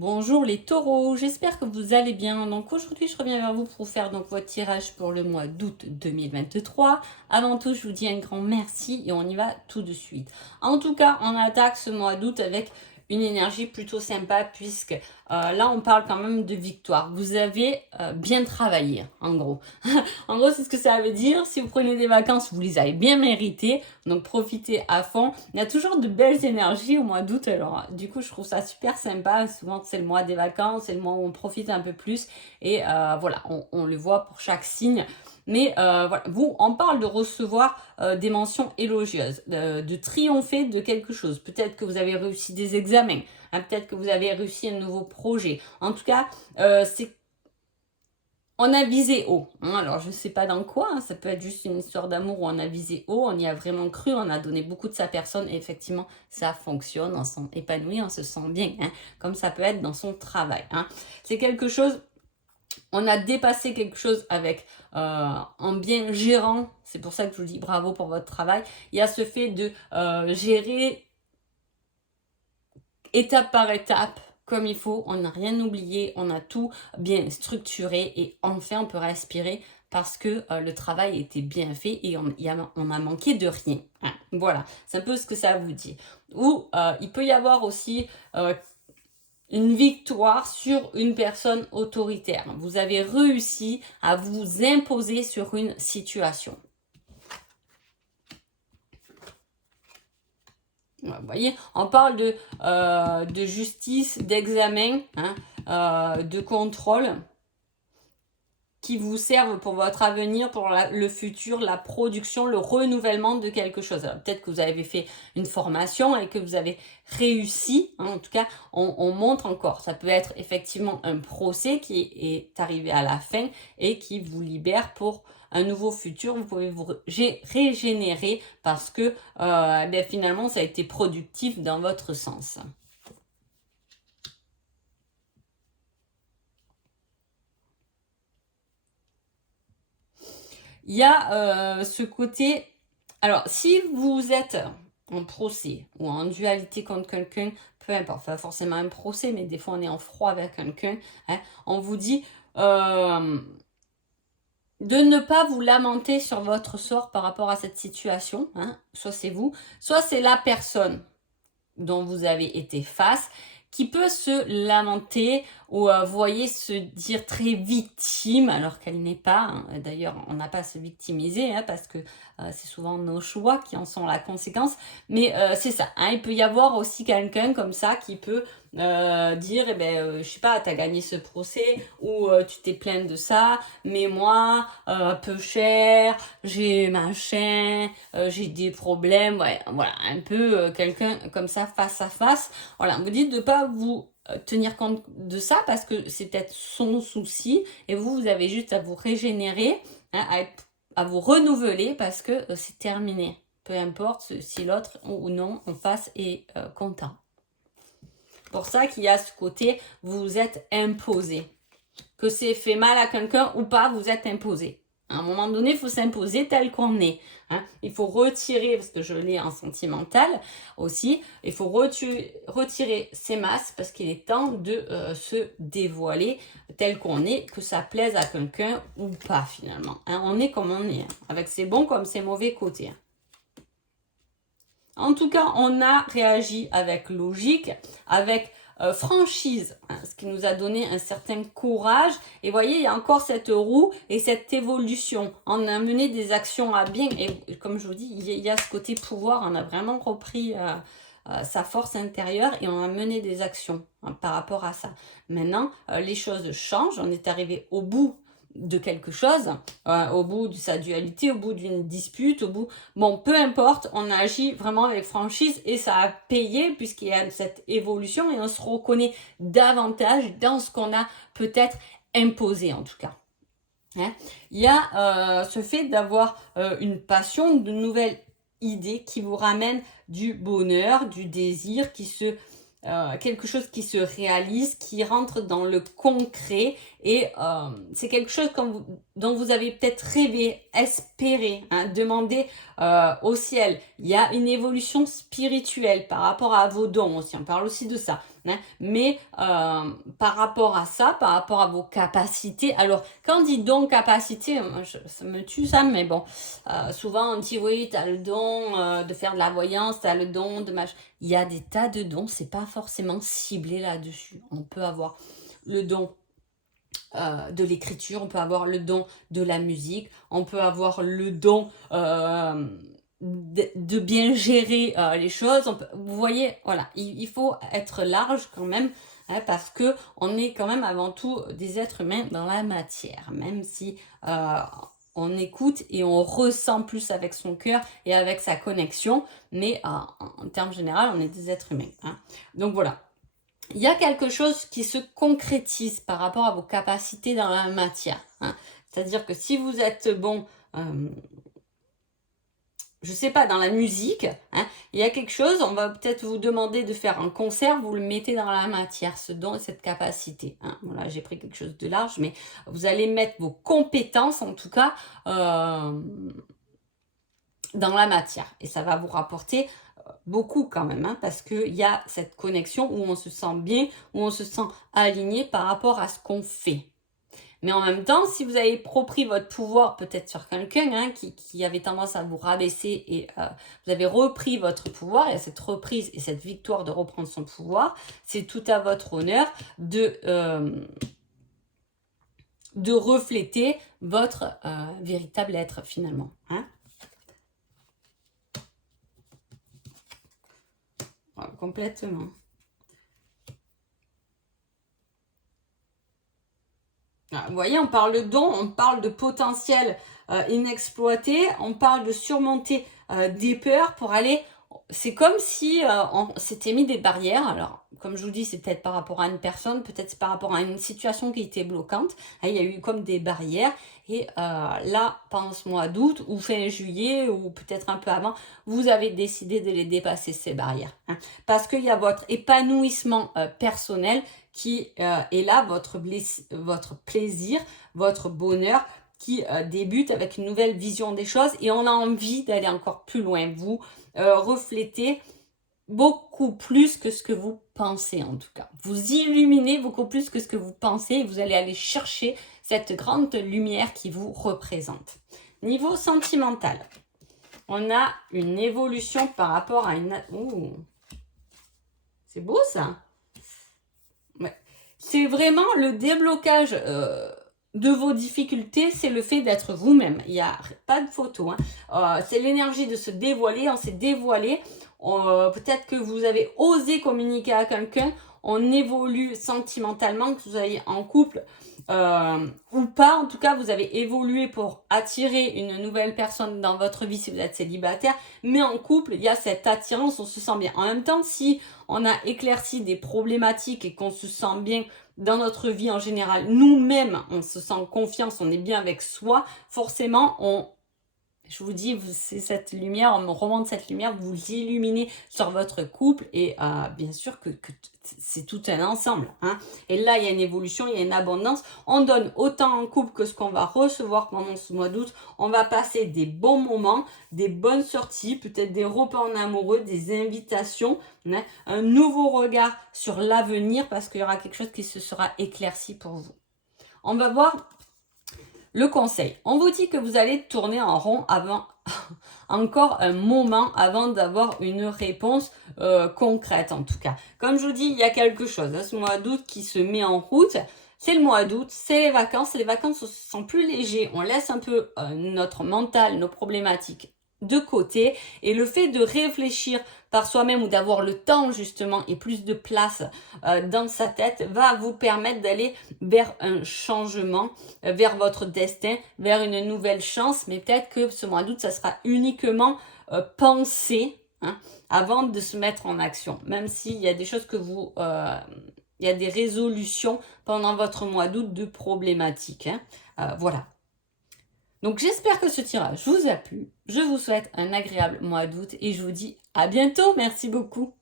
Bonjour les taureaux, j'espère que vous allez bien. Donc aujourd'hui, je reviens vers vous pour faire donc votre tirage pour le mois d'août 2023. Avant tout, je vous dis un grand merci et on y va tout de suite. En tout cas, on attaque ce mois d'août avec une énergie plutôt sympa puisque là, on parle quand même de victoire. Vous avez bien travaillé, en gros. En gros, c'est ce que ça veut dire. Si vous prenez des vacances, vous les avez bien méritées. Donc, profitez à fond. Il y a toujours de belles énergies au mois d'août. Alors, du coup, je trouve ça super sympa. Souvent, c'est le mois des vacances. C'est le mois où on profite un peu plus. Et voilà, on le voit pour chaque signe. Mais voilà, vous, on parle de recevoir des mentions élogieuses, de triompher de quelque chose. Peut-être que vous avez réussi des examens, hein, peut-être que vous avez réussi un nouveau projet. En tout cas, on a visé haut. Hein. Alors, je ne sais pas dans quoi. Hein. Ça peut être juste une histoire d'amour où on a visé haut, on y a vraiment cru, on a donné beaucoup de sa personne et effectivement, ça fonctionne, on s'en épanouit, on se sent bien. Hein. Comme ça peut être dans son travail. Hein. C'est quelque chose... On a dépassé quelque chose avec en bien gérant, c'est pour ça que je vous dis bravo pour votre travail. Il y a ce fait de gérer étape par étape comme il faut, on n'a rien oublié, on a tout bien structuré et enfin on peut respirer parce que le travail était bien fait et on a manqué de rien. Hein. Voilà, c'est un peu ce que ça vous dit. Ou il peut y avoir aussi une victoire sur une personne autoritaire. Vous avez réussi à vous imposer sur une situation. Vous voyez, on parle de justice, d'examen, hein, de contrôle qui vous servent pour votre avenir, pour le futur, la production, le renouvellement de quelque chose. Alors peut-être que vous avez fait une formation et que vous avez réussi, hein, en tout cas, on montre encore. Ça peut être effectivement un procès qui est arrivé à la fin et qui vous libère pour un nouveau futur. Vous pouvez vous régénérer parce que finalement, ça a été productif dans votre sens. Il y a ce côté... Alors, si vous êtes en procès ou en dualité contre quelqu'un, peu importe, pas forcément un procès, mais des fois on est en froid avec quelqu'un, hein, on vous dit de ne pas vous lamenter sur votre sort par rapport à cette situation. Hein, soit c'est vous, soit c'est la personne dont vous avez été face qui peut se lamenter ou voyez se dire très victime alors qu'elle n'est pas. Hein. D'ailleurs, on n'a pas à se victimiser hein, parce que c'est souvent nos choix qui en sont la conséquence. Mais c'est ça. Hein, il peut y avoir aussi quelqu'un comme ça qui peut dire, eh ben, je sais pas, t'as gagné ce procès ou tu t'es plaint de ça, mais moi, peu cher, j'ai machin, j'ai des problèmes, ouais, voilà, un peu quelqu'un comme ça face à face. Voilà, vous dites de pas vous tenir compte de ça parce que c'est peut-être son souci et vous avez juste à vous régénérer, hein, à vous renouveler parce que c'est terminé. Peu importe si l'autre ou non en face est content. Pour ça qu'il y a ce côté, vous vous êtes imposé. Que c'est fait mal à quelqu'un ou pas, vous êtes imposé. À un moment donné, il faut s'imposer tel qu'on est. Hein. Il faut retirer, parce que je l'ai en sentimental aussi, il faut retirer ses masques parce qu'il est temps de se dévoiler tel qu'on est, que ça plaise à quelqu'un ou pas finalement. Hein. On est comme on est, hein, avec ses bons comme ses mauvais côtés. Hein. En tout cas, on a réagi avec logique, avec franchise, hein, ce qui nous a donné un certain courage. Et voyez, il y a encore cette roue et cette évolution. On a mené des actions à bien. Et comme je vous dis, il y a ce côté pouvoir. On a vraiment repris sa force intérieure et on a mené des actions hein, par rapport à ça. Maintenant, les choses changent. On est arrivé au bout de quelque chose, au bout de sa dualité, au bout d'une dispute, au bout... Bon, peu importe, on agit vraiment avec franchise et ça a payé puisqu'il y a cette évolution et on se reconnaît davantage dans ce qu'on a peut-être imposé en tout cas. Hein? Il y a ce fait d'avoir une passion, de nouvelles idées qui vous ramènent du bonheur, du désir, quelque chose qui se réalise, qui rentre dans le concret et c'est quelque chose dont vous avez peut-être rêvé, espéré, hein, demandé au ciel. Il y a une évolution spirituelle par rapport à vos dons aussi, on parle aussi de ça. hein. Mais par rapport à ça, par rapport à vos capacités, alors quand on dit don, capacité, ça me tue ça, mais bon, souvent on dit oui, tu as le don de faire de la voyance, tu as le don de machin. Il y a des tas de dons, c'est pas forcément ciblé là-dessus. On peut avoir le don de l'écriture, on peut avoir le don de la musique, on peut avoir le don de bien gérer les choses. Vous voyez, voilà, il faut être large quand même, hein, parce que on est quand même avant tout des êtres humains dans la matière, même si on écoute et on ressent plus avec son cœur et avec sa connexion, mais en termes généraux, on est des êtres humains, hein. Donc voilà. Il y a quelque chose qui se concrétise par rapport à vos capacités dans la matière, hein. C'est-à-dire que si vous êtes bon, je sais pas, dans la musique, hein, il y a quelque chose, on va peut-être vous demander de faire un concert, vous le mettez dans la matière, ce don et cette capacité, hein. Voilà, j'ai pris quelque chose de large, mais vous allez mettre vos compétences, en tout cas, dans la matière. Et ça va vous rapporter beaucoup quand même, hein, parce qu'il y a cette connexion où on se sent bien, où on se sent aligné par rapport à ce qu'on fait. Mais en même temps, si vous avez pris votre pouvoir peut-être sur quelqu'un, hein, qui avait tendance à vous rabaisser et vous avez repris votre pouvoir, et cette reprise et cette victoire de reprendre son pouvoir, c'est tout à votre honneur de refléter votre véritable être finalement, hein. Voilà, complètement. Vous voyez, on parle de dons, on parle de potentiel inexploité, on parle de surmonter des peurs pour aller... C'est comme si on s'était mis des barrières. Alors, comme je vous dis, c'est peut-être par rapport à une personne, peut-être c'est par rapport à une situation qui était bloquante. Il y a eu comme des barrières. Et là, pendant ce mois d'août, ou fin juillet, ou peut-être un peu avant, vous avez décidé de les dépasser, ces barrières, hein. Parce qu'il y a votre épanouissement personnel qui est là, votre plaisir, votre bonheur qui débute avec une nouvelle vision des choses et on a envie d'aller encore plus loin. Vous reflétez beaucoup plus que ce que vous pensez en tout cas. Vous illuminez beaucoup plus que ce que vous pensez et vous allez aller chercher cette grande lumière qui vous représente. Niveau sentimental, on a une évolution par rapport à une... Ouh, c'est beau ça. Ouais. C'est vraiment le déblocage de vos difficultés, c'est le fait d'être vous-même. Il n'y a pas de photo, hein. C'est l'énergie de se dévoiler. On s'est dévoilé. Peut-être que vous avez osé communiquer à quelqu'un. On évolue sentimentalement, que vous soyez en couple ou pas. En tout cas, vous avez évolué pour attirer une nouvelle personne dans votre vie si vous êtes célibataire. Mais en couple, il y a cette attirance, on se sent bien. En même temps, si on a éclairci des problématiques et qu'on se sent bien dans notre vie en général, nous-mêmes, on se sent confiance, on est bien avec soi, forcément, je vous dis, c'est cette lumière, on me remonte cette lumière, vous illuminez sur votre couple et bien sûr que c'est tout un ensemble, hein. Et là, il y a une évolution, il y a une abondance. On donne autant en couple que ce qu'on va recevoir pendant ce mois d'août. On va passer des bons moments, des bonnes sorties, peut-être des repas en amoureux, des invitations, hein, un nouveau regard sur l'avenir parce qu'il y aura quelque chose qui se sera éclairci pour vous. On va voir le conseil. On vous dit que vous allez tourner en rond avant encore un moment avant d'avoir une réponse concrète en tout cas. Comme je vous dis, il y a quelque chose, hein, ce mois d'août qui se met en route. C'est le mois d'août, c'est les vacances. Les vacances sont plus légers. On laisse un peu notre mental, nos problématiques de côté. Et le fait de réfléchir par soi-même ou d'avoir le temps justement et plus de place dans sa tête va vous permettre d'aller vers un changement, vers votre destin, vers une nouvelle chance. Mais peut-être que ce mois d'août, ça sera uniquement pensé, hein, avant de se mettre en action. Même s'il y a des choses que vous... il y a des résolutions pendant votre mois d'août de problématiques, hein. Voilà. Donc j'espère que ce tirage vous a plu. Je vous souhaite un agréable mois d'août et je vous dis à bientôt. Merci beaucoup.